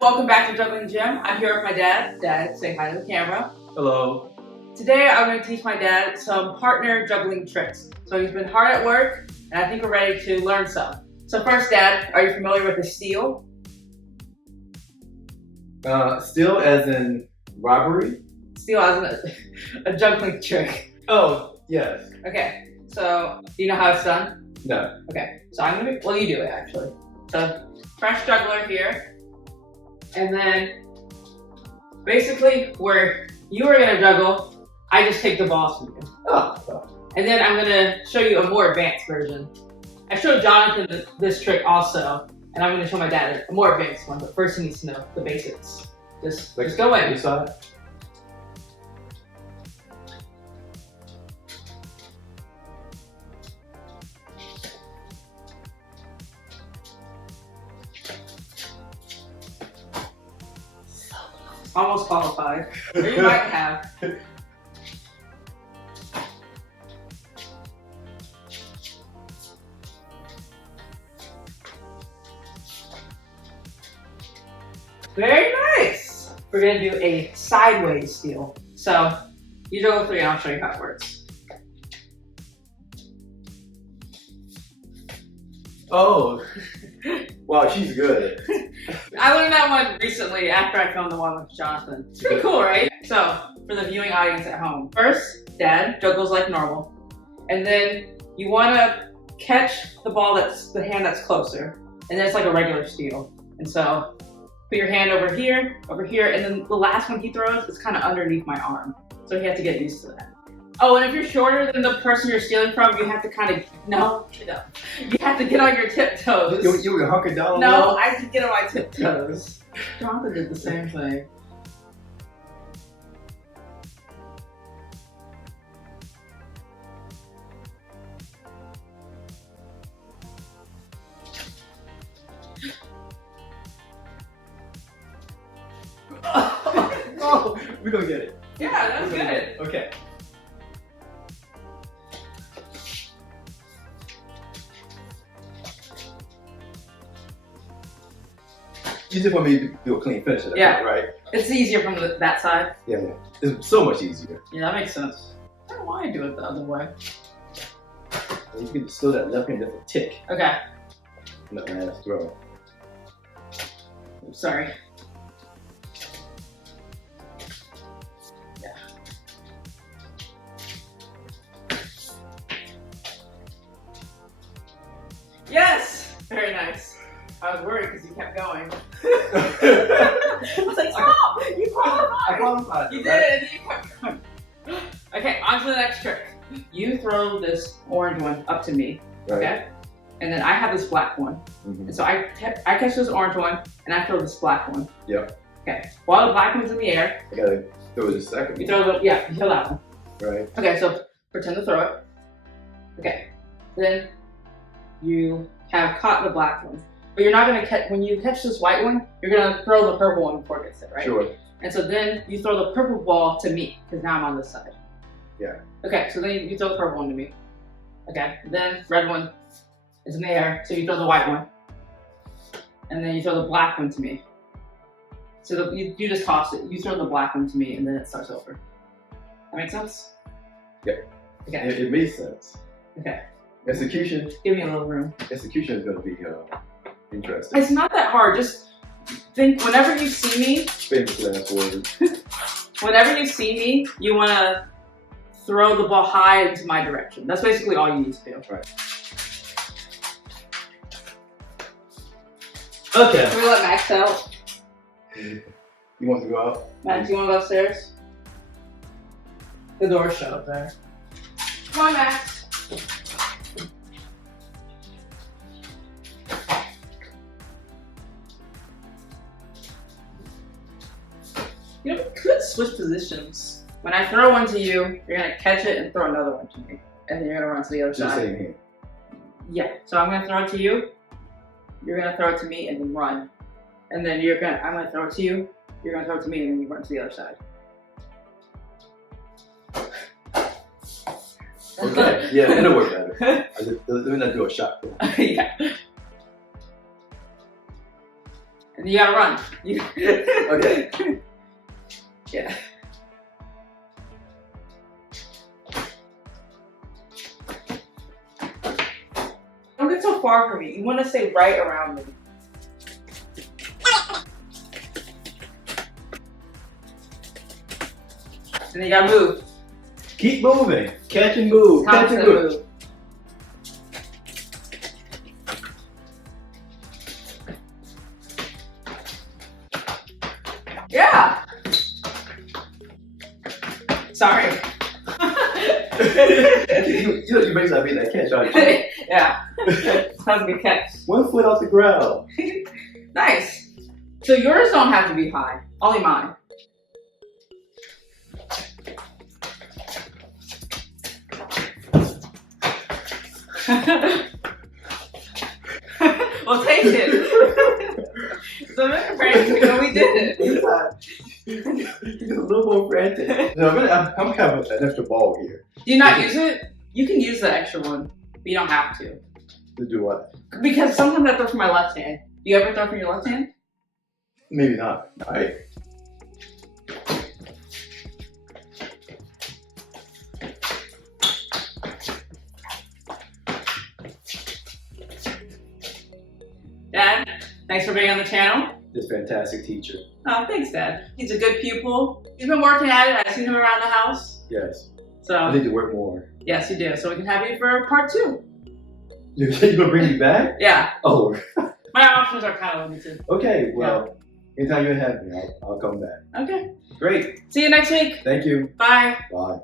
Welcome back to Juggling Gym. I'm here with my dad. Dad, say hi to the camera. Hello. Today I'm going to teach my dad some partner juggling tricks. So he's been hard at work, and I think we're ready to learn some. So first, Dad, are you familiar with a steal? Steal as in robbery? Steal as in a juggling trick. Oh, yes. Okay, so do you know how it's done? No. Okay, so I'm going to, well, you do it actually. So fresh juggler here. And then basically where you are going to juggle, I just take the balls from you. Oh. And then I'm going to show you a more advanced version. I showed Jonathan this trick also, and I'm going to show my dad a more advanced one, but first he needs to know the basics. Just go in. Side? Almost qualified. Or you might have. Very nice. We're going to do a sideways steal. So you juggle 3 and I'll show you how it works. Oh. Wow, she's good. I learned that one recently after I filmed the one with Jonathan. It's pretty cool, right? So, for the viewing audience at home, first, Dad juggles like normal. And then you want to catch the ball the hand that's closer. And then it's like a regular steal. And so, put your hand over here, and then the last one he throws is kind of underneath my arm. So you have to get used to that. Oh, and if you're shorter than the person you're stealing from, you have to kind of, you have to get on your tiptoes. You were hunkered down? No, I can get on my tiptoes. Jonathan did the same thing. Oh, we're gonna get it. Yeah, that's good. Okay. Easier for me to do a clean finish. Yeah. Right? It's easier from that side. Yeah. It's so much easier. Yeah, that makes sense. I don't want to do it the other way. You can still that left hand just a tick. Okay. Let my ass throw. I'm sorry. Yeah. Yes! Very nice. I was worried because you kept going. I was like, stop! You qualified! I qualified. You did it, and you kept going. Okay, on to the next trick. You throw this orange one up to me, okay? And then I have this black one. Mm-hmm. And so I catch this orange one, and I throw this black one. Yep. Okay, while the black one's in the air. I gotta throw it a second. You throw you throw that one. Right. Okay, so pretend to throw it. Okay, then you have caught the black one. But you're not gonna catch, when you catch this white one, you're gonna throw the purple one before it gets it, right? Sure. And so then you throw the purple ball to me, because now I'm on this side. Yeah. Okay, so then you throw the purple one to me. Okay, then red one is in the air, so you throw the white one. And then you throw the black one to me. So you just toss it, you throw the black one to me, and then it starts over. That make sense? Yep. Okay. It makes sense. Okay. Execution. Give me a little room. Execution is gonna be interesting. It's not that hard, just think whenever you see me, Famous last word. whenever you see me, you wanna throw the ball high into my direction. That's basically all you need to do. Right. Okay. Can we let Max out? You want to go out? Max, you wanna go upstairs? The door's shut up there. Come on, Max. You know, we could switch positions. When I throw one to you, you're gonna catch it and throw another one to me. And then you're gonna run to the other Just side. same hand. Yeah, so I'm gonna throw it to you, you're gonna throw it to me and then run. And then I'm gonna throw it to you, you're gonna throw it to me and then you run to the other side. Okay, yeah, it'll work better. Let me not do a shot. Yeah. And you gotta run. Okay. Yeah. Don't get so far from me. You want to stay right around me. And then you gotta move. Keep moving. Catch and move. Catch and Constant move. move. Yeah. Sorry. You basically made that catch, aren't you? Yeah. That was a good catch. 1 foot off the ground. Nice. So yours don't have to be high. Only mine. Well, take it. So make a frantic, and we did it. You're a little more frantic. No, I'm kind of an extra ball here. Do you not use it? You can use the extra one, but you don't have to. To do what? Because sometimes I throw from my left hand. Do you ever throw from your left hand? Maybe not. All right. Dad, thanks for being on the channel. This fantastic teacher. Oh, thanks, Dad. He's a good pupil. He's been working at it. I've seen him around the house. Yes. I So, need to work more. yes, you do. So we can have you for part 2. You gonna bring me back? Yeah. Oh. My options are kind of limited. Okay. Well, anytime you have me, I'll come back. Okay. Great. See you next week. Thank you. Bye. Bye.